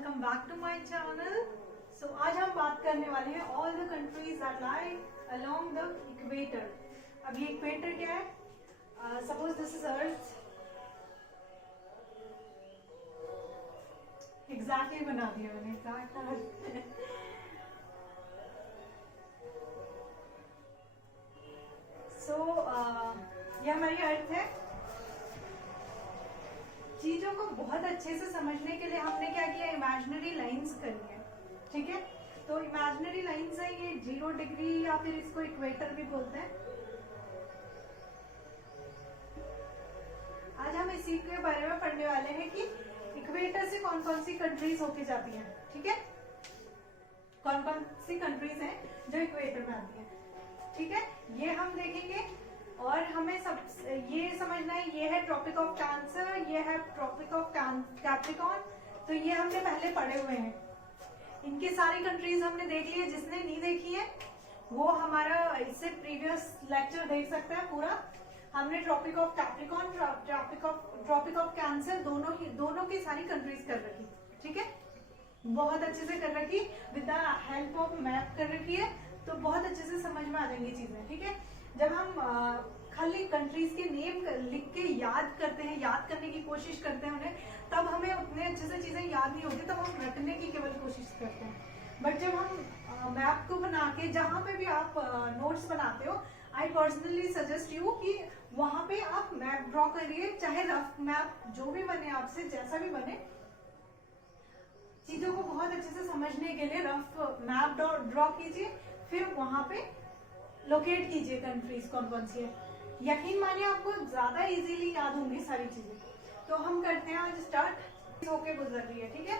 Welcome back to my channel. So आज हम बात करने वाले हैं all the countries that lie along the equator. अब ये इक्वेटर क्या है? Suppose this is earth. Exactly बना दिया मैंने, एग्जैक्ट। ये हमारी अर्थ है। चीजों को बहुत अच्छे से समझने के लिए हमने क्या किया, इमेजिनरी लाइंस करी है। ठीक है, तो इमेजिनरी लाइंस है ये 0 डिग्री या फिर इसको इक्वेटर भी बोलते हैं। आज हम इसी के बारे में पढ़ने वाले हैं कि इक्वेटर से कौन कौन सी कंट्रीज होके जाती हैं। ठीक है, कौन कौन सी कंट्रीज हैं जो इक्वेटर में आती हैं। ठीक है, ये हम देखेंगे। और हमें सब ये समझना है, ये है ट्रॉपिक ऑफ कैंसर, ये है ट्रॉपिक ऑफ कैप्रिकॉर्न। तो ये हमने पहले पढ़े हुए हैं। इनकी सारी कंट्रीज हमने देख ली है। जिसने नहीं देखी है वो हमारा इससे प्रीवियस लेक्चर देख सकता है पूरा। हमने Tropic of Capricorn, Tropic of Cancer दोनों की सारी कंट्रीज कर रखी। ठीक है, बहुत अच्छे से कर रखी, with the help of map कर रखी है। तो बहुत अच्छे से समझ में आ जाएंगी चीजें। ठीक है, जब हम खाली कंट्रीज के नेम लिख के याद करते हैं, याद करने की कोशिश करते हैं उन्हें, तब हमें उतने अच्छे से चीजें याद नहीं होती, तब हम रटने की केवल कोशिश करते हैं। बट जब हम मैप को बना के, जहां पे भी आप नोट्स बनाते हो, आई पर्सनली सजेस्ट यू कि वहां पे आप मैप ड्रॉ करिए, चाहे रफ मैप जो भी बने आपसे, जैसा भी बने। चीजों को बहुत अच्छे से समझने के लिए रफ मैप ड्रॉ कीजिए, फिर वहां पे लोकेट कीजिए कंट्रीज कौन कौन सी है। यकीन मानिए आपको ज्यादा इजीली याद होंगी सारी चीजें। तो हम करते हैं आज स्टार्ट। होके गुजर रही है। ठीक है,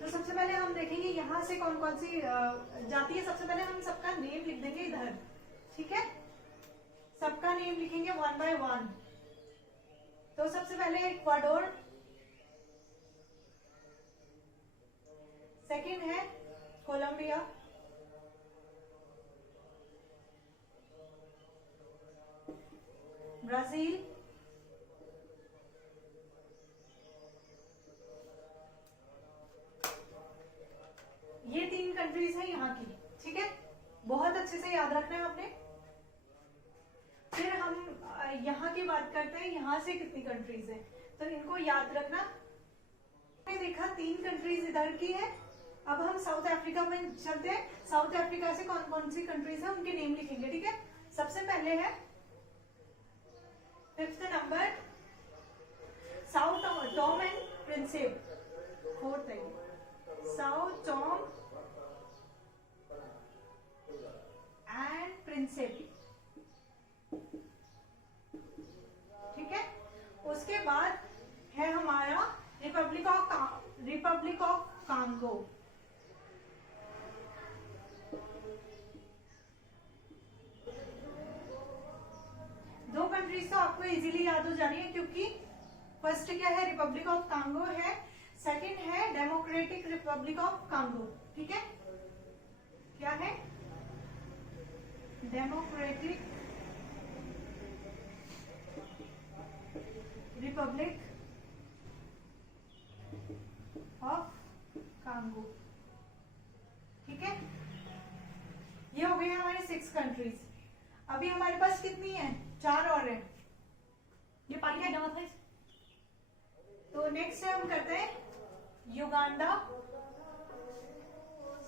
तो सबसे पहले हम देखेंगे यहाँ से कौन कौन सी जाती है। सबसे पहले हम सबका नेम लिख देंगे इधर। ठीक है, सबका नेम लिखेंगे 1 by 1। तो सबसे पहले इक्वाडोर, सेकंड है कोलंबिया, ब्राजील, ये 3 कंट्रीज है यहाँ की। ठीक है, बहुत अच्छे से याद रखना है आपने। फिर हम यहाँ की बात करते हैं, यहाँ से कितनी कंट्रीज है, तो इनको याद रखना। हमने देखा 3 कंट्रीज इधर की है। अब हम साउथ अफ्रीका में चलते हैं। साउथ अफ्रीका से कौन कौन सी कंट्रीज है उनके नेम लिखेंगे। ठीक है, सबसे पहले है 5th number south Tom and Prinsep. 4th है साउथ टॉम एंड प्रिंसेप। ठीक है, उसके बाद है हमारा रिपब्लिक ऑफ कांगो। दो कंट्रीज तो आपको इजीली याद हो जानी है, क्योंकि फर्स्ट क्या है, रिपब्लिक ऑफ कांगो है, सेकंड है डेमोक्रेटिक रिपब्लिक ऑफ कांगो। ठीक है, क्या है, डेमोक्रेटिक रिपब्लिक ऑफ कांगो। ठीक है, ये हो गई हमारी 6 कंट्रीज। अभी हमारे पास कितनी है, 4 और है। ये पानी है डाउन है। तो नेक्स्ट है हम करते हैं युगांडा।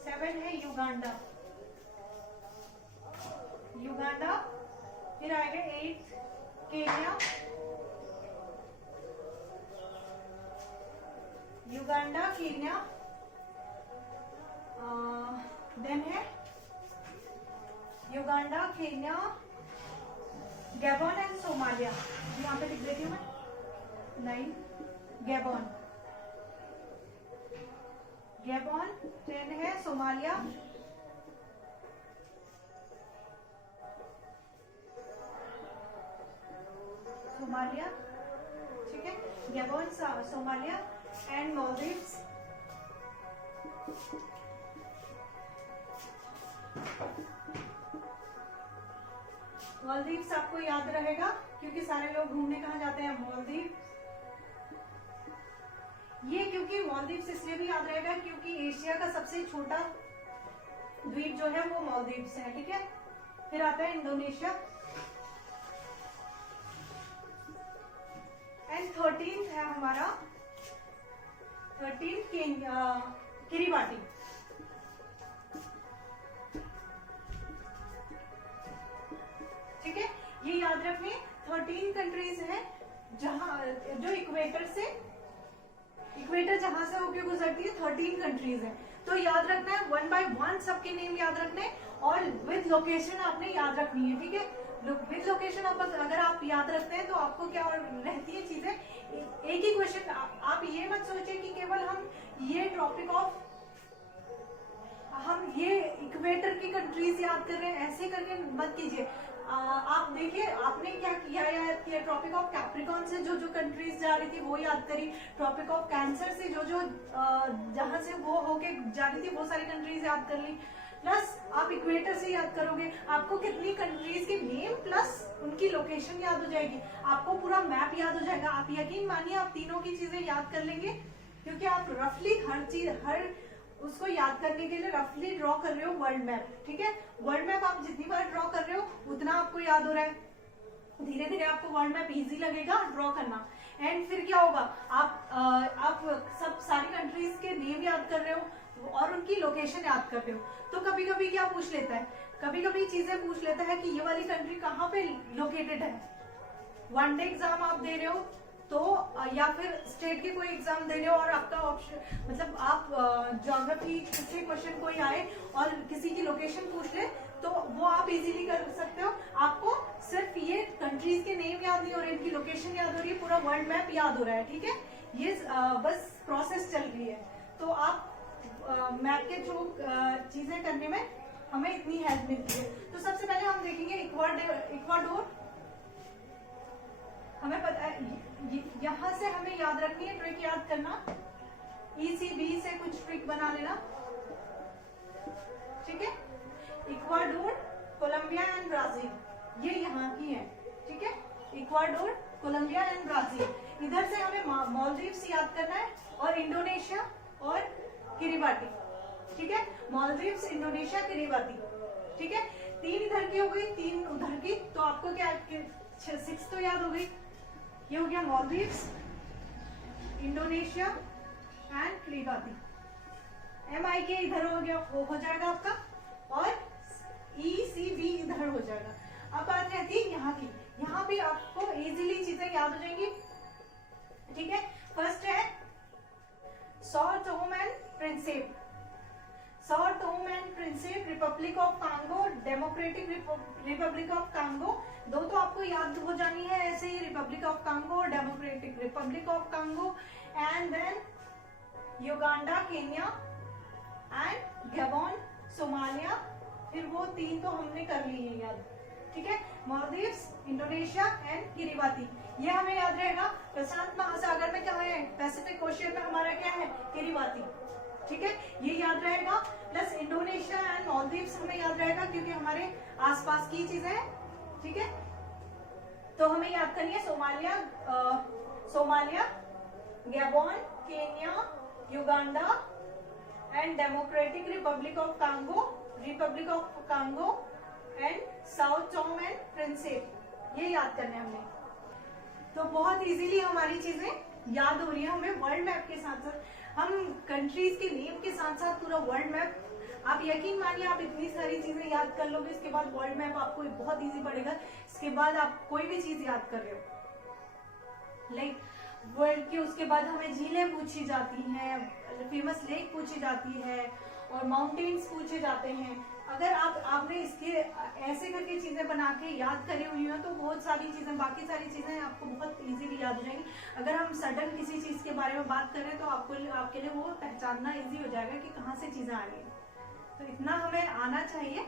7 है युगांडा। फिर आएगा 8 केन्या, युगांडा, केन्या। देन है Uganda, Kenya, Gabon and Somalia. यहाँ पे लिख देती हूँ मैं 9 गैबन। 10 है सोमालिया, ठीक है, Gabon, Somalia and Maldives. Maldives आपको याद रहेगा क्योंकि सारे लोग घूमने कहाँ जाते हैं, मालदीव। ये क्योंकि मालदीव्स इसलिए भी याद रहेगा क्योंकि एशिया का सबसे छोटा द्वीप जो है वो मालदीव्स है, ठीक है। फिर आता है इंडोनेशिया, एंड 13th है हमारा 13 किरीबाटी। ठीक है, ये याद रखने 13 कंट्रीज हैं जहां जो इक्वेटर जहां से होके गुजरती है 13 कंट्रीज है। तो याद रखना है 1 by 1 सबके नेम याद रखने हैं और विद लोकेशन आपने याद रखनी है, ठीक है। विद लोकेशन अगर आप याद रखते हैं तो आपको क्या रहती है चीजें, एक ही क्वेश्चन। आप ये मत सोचिए कि केवल हम ये ट्रॉपिक ऑफ हम ये इक्वेटर की कंट्रीज याद कर रहे हैं, ऐसे करके मत कीजिए। आप देखिए आपने क्या किया, याद किया ट्रॉपिक ऑफ कैप्रिकॉन से जो जो कंट्रीज जा रही थी वो याद करी, ट्रॉपिक ऑफ कैंसर से जो जो जहां से वो होके जा रही थी वो सारी कंट्रीज याद कर ली, प्लस आप इक्वेटर से याद करोगे, आपको कितनी कंट्रीज के नेम प्लस उनकी लोकेशन याद हो जाएगी, आपको पूरा मैप याद हो जाएगा। आप यकीन मानिए आप तीनों की चीजें याद कर लेंगे क्योंकि आप रफली हर उसको याद करने के लिए रफली ड्रॉ कर रहे हो वर्ल्ड मैप, ठीक है। वर्ल्ड मैप आप जितनी बार ड्रॉ कर रहे हो उतना आपको याद हो रहा है, धीरे धीरे आपको वर्ल्ड मैप इजी लगेगा ड्रॉ करना। एंड फिर क्या होगा, आप सब सारी कंट्रीज के नेम याद कर रहे हो और उनकी लोकेशन याद कर रहे हो। तो कभी कभी क्या पूछ लेता है, कभी कभी चीजें पूछ लेता है कि ये वाली कंट्री कहाँ पे लोकेटेड है। वन डे एग्जाम आप दे रहे हो तो या फिर स्टेट के कोई एग्जाम दे रहे हो और आपका ऑप्शन मतलब आप ज्योग्राफी से क्वेश्चन कोई आए और किसी की लोकेशन पूछ ले तो वो आप इजीली कर सकते हो। आपको सिर्फ ये कंट्रीज के नेम याद नहीं हो रहे, इनकी लोकेशन याद हो रही है, पूरा वर्ल्ड मैप याद हो रहा है, ठीक है। ये बस प्रोसेस चल रही है। तो आप मैप के थ्रू चीजें करने में हमें इतनी हेल्प मिलती है। तो सबसे पहले हम देखेंगे इक्वाडोर। हमें पता है यहां से हमें याद रखनी है, ट्रिक याद करना, ECB से कुछ ट्रिक बना लेना, ठीक है। इक्वाडोर, कोलंबिया एंड ब्राजील ये यहाँ की है, ठीक है। Ecuador, Colombia and Brazil. इधर से हमें मालदीव्स याद करना है और इंडोनेशिया और किरीबाती, ठीक है। मालदीव्स, इंडोनेशिया, किरीबाती, ठीक है। 3 इधर की हो गई, 3 उधर की, तो आपको क्या 6 तो याद हो गई। ये हो गया Maldives, Indonesia and Kiribati. MIK इधर हो गया, वो हो जाएगा आपका, और ECB इधर हो जाएगा। अब बात रहती है यहाँ की, यहाँ भी आपको इजीली चीजें याद हो जाएंगी, ठीक है। फर्स्ट है Sao Tome and Principe. Sao Tome and Principe, Republic of Congo, Democratic Republic of Congo, दो तो आपको याद हो जानी है ऐसे ही, Republic of Congo, Democratic Republic of Congo, and then Uganda, Kenya and Gabon, Somalia. फिर वो 3 तो हमने कर ली है याद, ठीक है। मालदीव्स, इंडोनेशिया एंड किरीबाती, ये हमें याद रहेगा। प्रशांत महासागर में क्या है, पैसिफिक ओशियन में हमारा क्या है, किरीबाती, ठीक है। ये याद रहेगा। प्लस इंडोनेशिया एंड मालदीव्स हमें याद रहेगा क्योंकि हमारे आसपास की चीजें हैं, ठीक है। तो हमें याद करनी है Somalia, Gabon, Kenya, Uganda and Democratic Republic of Congo and Sao Tome and Principe, ये याद करने हमने। तो बहुत इजीली हमारी चीजें याद हो रही है हमें वर्ल्ड मैप के साथ साथ। हम कंट्रीज के नेम के साथ साथ पूरा वर्ल्ड मैप, आप यकीन मानिए आप इतनी सारी चीजें याद कर लोगे, इसके बाद वर्ल्ड मैप आपको बहुत इजी पड़ेगा। इसके बाद आप कोई भी चीज याद कर रहे हो लाइक वर्ल्ड की, उसके बाद हमें झीलें पूछी जाती हैं, फेमस लेक पूछी जाती है और माउंटेन्स पूछे जाते हैं। अगर आपने इसके ऐसे करके चीजें बना के याद करी हुई हो तो बहुत सारी चीजें, बाकी सारी चीजें आपको बहुत इजीली याद हो जाएंगी। अगर हम सडन किसी चीज के बारे में बात करें तो आपके लिए वो पहचानना इजी हो जाएगा कि कहाँ से चीजें आ रही है। तो इतना हमें आना चाहिए।